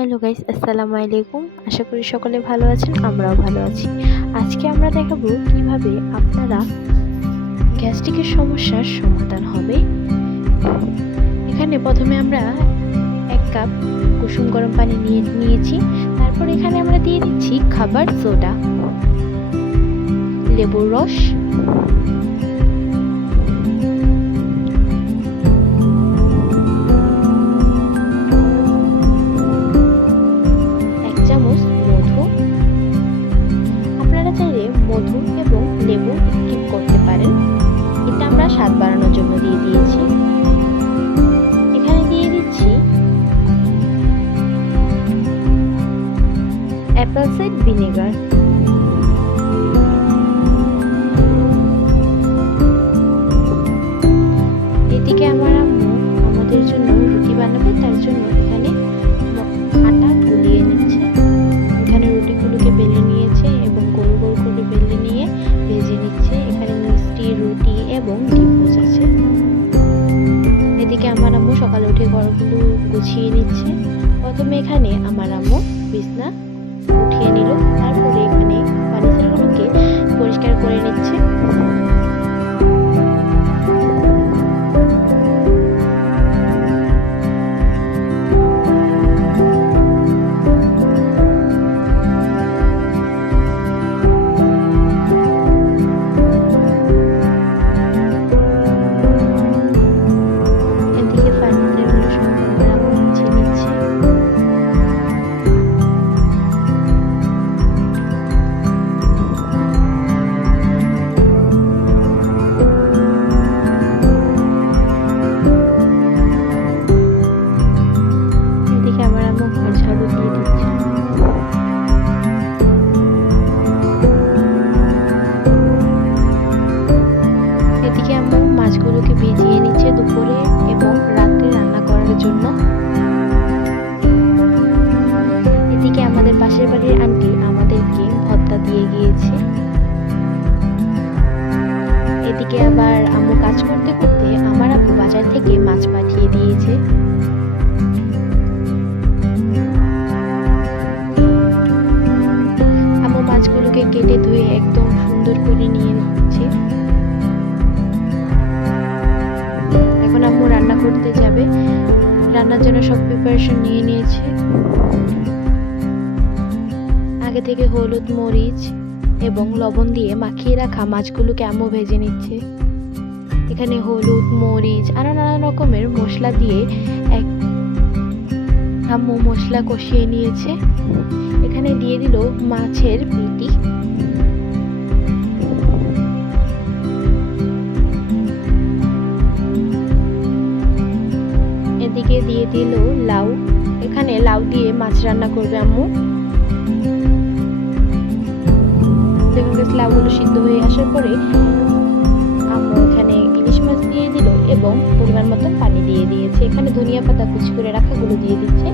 Hello guys, আসসালামু আলাইকুম। আশা করি সকলে ভালো আছেন, আমরাও ভালো আছি। আজকে আমরা দেখাবো কীভাবে আপনারা গ্যাস্ট্রিকের সমস্যার সমাধান হবে। এখানে প্রথমে আমরা এক কাপ কুসুম গরম পানি নিয়ে, নিয়েছি। তারপর এখানে আমরা দিয়ে দিচ্ছি খাবার সোডা, লেবুর রস মধু এবং লেবু স্কিপ করতে পারেন। এটা আমরা স্বাদ বাড়ানোর জন্য দিয়ে দিয়েছি। এখানে দিয়ে দিচ্ছি অ্যাপেল সাইড ভিনেগার উঠে ঘরগুলো গুছিয়ে নিচ্ছে। প্রথমে এখানে আমার আম্মু বিছনা উঠিয়ে নিল। তারপরে এখানে এদিকে আবার আম্মু কাজ করতে করতে আমার আব্বু বাজার থেকে মাছ পাঠিয়ে দিয়েছে। আম্মু মাছগুলোকে কেটে ধুয়ে একদম সুন্দর করে নিয়ে নিচ্ছে। এখন আম্মু রান্না করতে যাবে। রান্নার জন্য সব প্রিপারেশন নিয়ে নিয়েছে। আগে থেকে হলুদ, মরিচ এবং লবণ দিয়ে মাখিয়ে রাখা মাছগুলোকে আম্মু ভেজে নিচ্ছে। এখানে হলুদ, মরিচ আরও নানান রকমের মশলা দিয়ে এক আম্মু মশলা কষিয়ে নিয়েছে। এখানে দিয়ে দিল মাছের পিটি। এদিকে দিয়ে দিল লাউ। এখানে লাউ দিয়ে মাছ রান্না করবে আম্মু। লাউগুলো সিদ্ধ হয়ে আসার পরে আমরা এখানে ইলিশ মাছ দিয়ে দিল এবং পরিমাণ মতন পানি দিয়ে দিয়েছে। এখানে ধনিয়া পাতা কুচি করে রাখাগুলো দিয়ে দিচ্ছে।